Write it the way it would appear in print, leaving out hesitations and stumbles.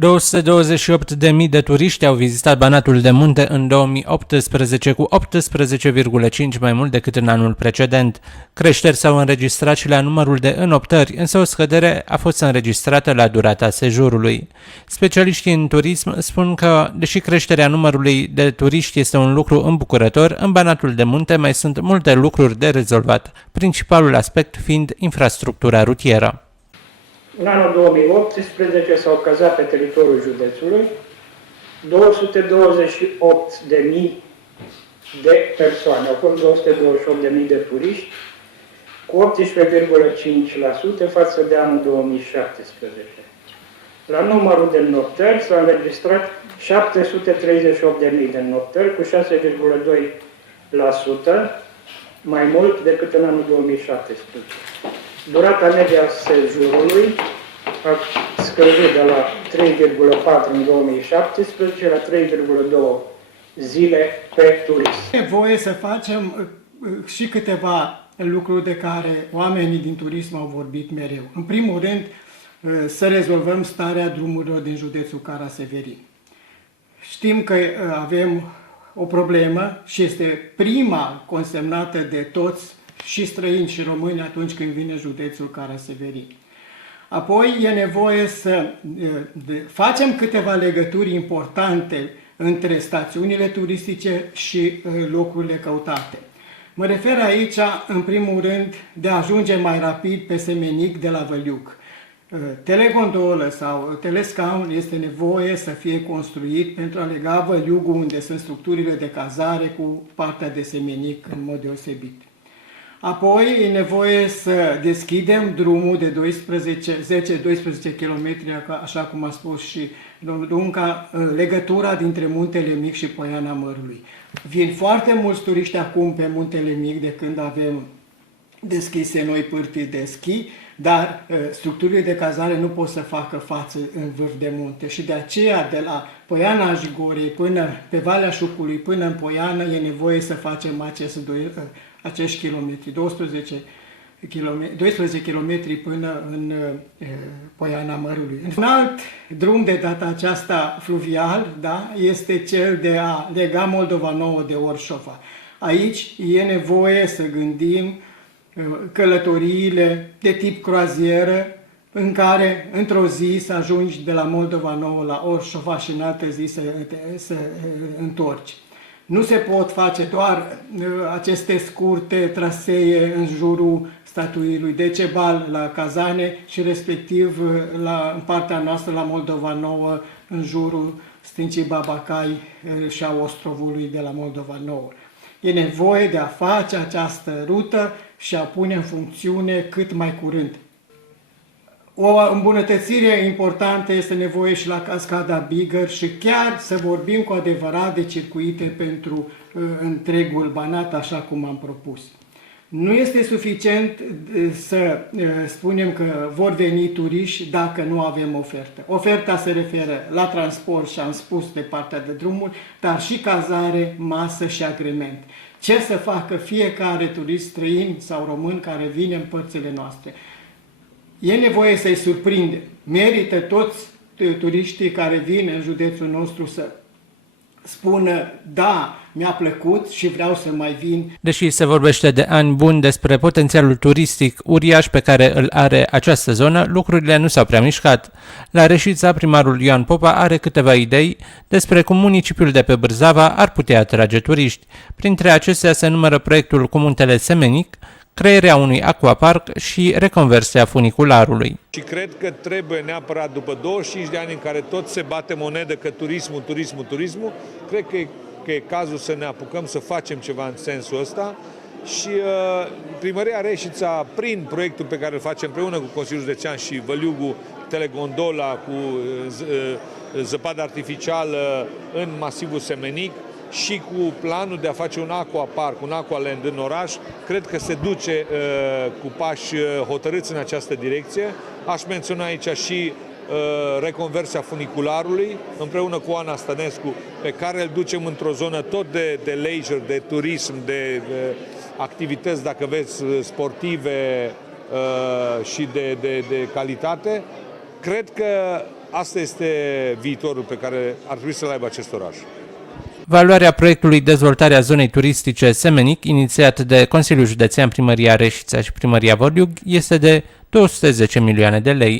228.000 de turiști au vizitat Banatul de Munte în 2018, cu 18,5 mai mult decât în anul precedent. Creșteri s-au înregistrat și la numărul de înoptări, însă o scădere a fost înregistrată la durata sejurului. Specialiștii în turism spun că, deși creșterea numărului de turiști este un lucru îmbucurător, în Banatul de Munte mai sunt multe lucruri de rezolvat, principalul aspect fiind infrastructura rutieră. În anul 2018 s-au cazat pe teritoriul județului 228.000 de persoane, au fost 228.000 de turiști, cu 18,5% față de anul 2017. La numărul de înoptări s-au înregistrat 738.000 de înoptări, cu 6,2% mai mult decât în anul 2017. Durata media a sejurului a scăzut de la 3,4 în 2017 la 3,2 zile pe turist. E nevoie să facem și câteva lucruri de care oamenii din turism au vorbit mereu. În primul rând, să rezolvăm starea drumurilor din județul Cara-Severin. Știm că avem o problemă și este prima consemnată de toți, și străini și români, atunci când vine județul Cara-Severin. Apoi e nevoie să facem câteva legături importante între stațiunile turistice și locurile căutate. Mă refer aici, în primul rând, de a ajunge mai rapid pe Semenic de la Văliuc. Telegondolă sau telescaun este nevoie să fie construit pentru a lega Văliugul, unde sunt structurile de cazare, cu partea de Semenic în mod deosebit. Apoi e nevoie să deschidem drumul de 10-12 km, așa cum a spus și domnul Dunca, legătura dintre Muntele Mic și Poiana Mărului. Vin foarte mulți turiști acum pe Muntele Mic de când avem deschise noi pârtii de schi, dar structurile de cazare nu pot să facă față în vârf de munte și de aceea de la Poiana Jigorei până pe Valea Șucului până în Poiană e nevoie să facem acești kilometri, 12 km până în Poiana Mărului. Un alt drum de data aceasta fluvial, da, este cel de a lega Moldova Nouă de Orșova. Aici e nevoie să gândim călătoriile de tip croazieră, în care într-o zi să ajungi de la Moldova Nouă la Orșova și în altă zi să întorci. Nu se pot face doar aceste scurte trasee în jurul statuii lui Decebal la Cazane și respectiv în partea noastră la Moldova Nouă în jurul Stâncii Babacai și a ostrovului de la Moldova Nouă. E nevoie de a face această rută și a pune în funcțiune cât mai curând. O îmbunătățire importantă este nevoie și la Cascada Bigăr și chiar să vorbim cu adevărat de circuite pentru întregul Banat, așa cum am propus. Nu este suficient să spunem că vor veni turiști dacă nu avem ofertă. Oferta se referă la transport și am spus de partea de drumuri, dar și cazare, masă și agrement. Ce să facă fiecare turist străin sau român care vine în părțile noastre? E nevoie să-i surprindem. Merită toți turiștii care vin în județul nostru să spună, da, mi-a plăcut și vreau să mai vin. Deși se vorbește de ani buni despre potențialul turistic uriaș pe care îl are această zonă, lucrurile nu s-au prea mișcat. La Reșița, primarul Ioan Popa are câteva idei despre cum municipiul de pe Bârzava ar putea atrage turiști. Printre acestea se numără proiectul cu Muntele Semenic, crearea unui aquapark și reconversia funicularului. Și cred că trebuie neapărat, după 25 de ani în care tot se bate monedă că turismul, cred că e cazul să ne apucăm să facem ceva în sensul ăsta și Primăria Reșița, prin proiectul pe care îl face împreună cu Consiliul Județean și Văliugul, telegondola cu zăpadă artificială în masivul Semenic, și cu planul de a face un aquapark, un aqualand în oraș, cred că se duce cu pași hotărâți în această direcție. Aș menționa aici și reconversia funicularului, împreună cu Ana Stănescu, pe care îl ducem într-o zonă tot de leisure, de turism, de activități, dacă veți, sportive și de calitate. Cred că Asta este viitorul pe care ar trebui să-l aibă acest oraș. Valoarea proiectului Dezvoltarea zonei turistice Semenic, inițiat de Consiliul Județean, Primăria Reșița și Primăria Vorliug, este de 210 milioane de lei.